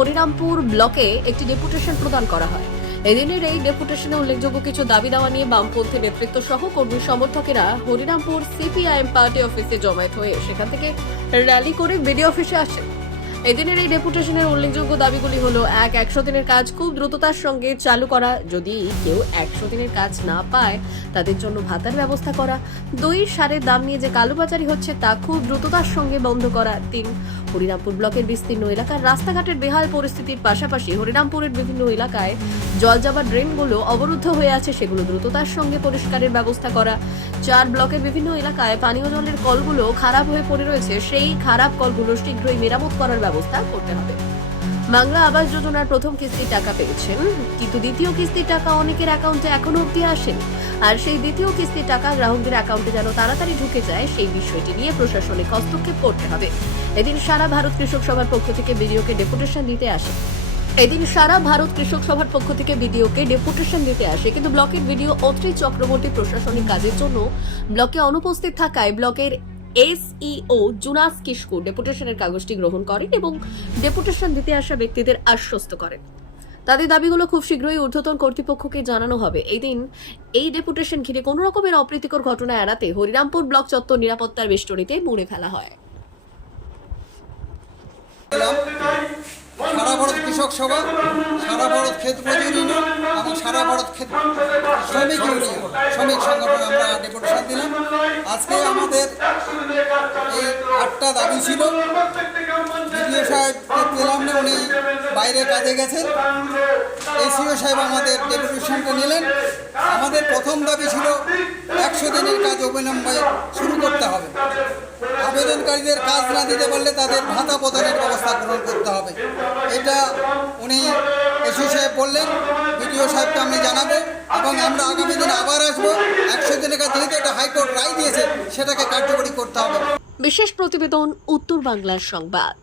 হরিরামপুর ব্লকে একটি ডেপুটেশন প্রদান করা হয়। এদিনের এই ডেপুটেশনে উল্লেখযোগ্য কিছু দাবি দাওয়া নিয়ে বামপন্থী নেতৃত্ব সহ কর্মী সমর্থকেরা হরিরামপুর সিপিআইএম পার্টি অফিসে জমায়েত হয়ে সেখান থেকে র্যালি করে বিডিও অফিসে আসেন। এদিনের এই ডেপুটেশনের উল্লেখযোগ্য দাবিগুলি হলো 100 দিনের কাজ খুব দ্রুততার সঙ্গে চালু করা, যদি কেউ 100 দিনের কাজ না পায় তাদের জন্য ভাতার ব্যবস্থা করা, 2 সারের দাম নিয়ে যে কালোবাজারি হচ্ছে তা খুব দ্রুততার সঙ্গে বন্ধ করা, 3 হরিরামপুর ব্লকের বিস্তীর্ণ এলাকার রাস্তাঘাটের বেহাল পরিস্থিতির পাশাপাশি হরিরামপুরের বিভিন্ন এলাকায় জল যাবার ড্রেনগুলো অবরুদ্ধ হয়ে আছে, সেগুলো দ্রুততার সঙ্গে পরিষ্কারের ব্যবস্থা করা, 4 ব্লকের বিভিন্ন এলাকায় পানীয় জলের কলগুলো খারাপ হয়ে পড়ে রয়েছে, সেই খারাপ কলগুলো শীঘ্রই মেরামত করার ব্যবস্থা করতে হবে। বাংলা আবাস যোজনার প্রথম কিস্তির টাকা পেয়েছেন, কিন্তু দ্বিতীয় কিস্তির টাকা অনেকের অ্যাকাউন্টে এখনো অবধি আসেনি, আর সেই দ্বিতীয় কিস্তির টাকা গ্রাহকদের অ্যাকাউন্টে যেন তাড়াতাড়ি ঢুকে যায় সেই বিষয়টি নিয়ে প্রশাসনিক হস্তক্ষেপ করতে হবে। এদিন সারা ভারত কৃষক সভার পক্ষ থেকে বিডিওকে ডেপুটেশন দিতে আসে। কিন্তু ব্লকের বিডিও অত্রি চক্রবর্তী প্রশাসনিক কাজের জন্য ব্লকে অনুপস্থিত থাকায় ব্লকের SEO জুনাস কিসকু ডেপুটেশনের কাগজটি গ্রহণ করেন এবং ডেপুটেশন দিতে আসা ব্যক্তিদের আশ্বস্ত করেন তাদের দাবিগুলো খুব শীঘ্রই ঊর্ধ্বতন কর্তৃপক্ষকে জানানো হবে। এই দিন এই ডেপুটেশন ঘিরে কোনো রকমের অপ্রীতিকর ঘটনা এড়াতে হরিরামপুর ব্লক চত্বর নিরাপত্তার বেষ্টনীতে মুড়ে ফেলা হয়। সারা ভারত কৃষক সভা, সারা ভারত ক্ষেত মজুর ইউনিয়ন এবং সারা ভারত শ্রমিক সংগঠন আমরা ডেপুটেশন দিলাম। আজকে আমাদের এই 8টা দাবি ছিল। বিডিও সাহেবকে পেলাম না, উনি বাইরে কাজে গেছেন। SEO সাহেব আমাদের ডেপুটেশনটা নিলেন। আমাদের প্রথম দাবি ছিল 100 দিনের কাজ অবিলম্বে শুরু করতে হবে। আবেদনকারীদের কাজ না দিতে পারলে তাদের ভাতা প্রদানের ব্যবস্থা গ্রহণ করতে হবে। এটা উনি SEO সাহেব বললেন, বিডিও সাহেবকে আমি জানাবো এবং আমরা আগামী দিনে আবার আসবো। 100 দিনের কাজ যেহেতু একটা হাইকোর্ট রায় দিয়েছে সেটাকে কার্যকরী করতে হবে। বিশেষ প্রতিবেদন, উত্তর বাংলার সংবাদ।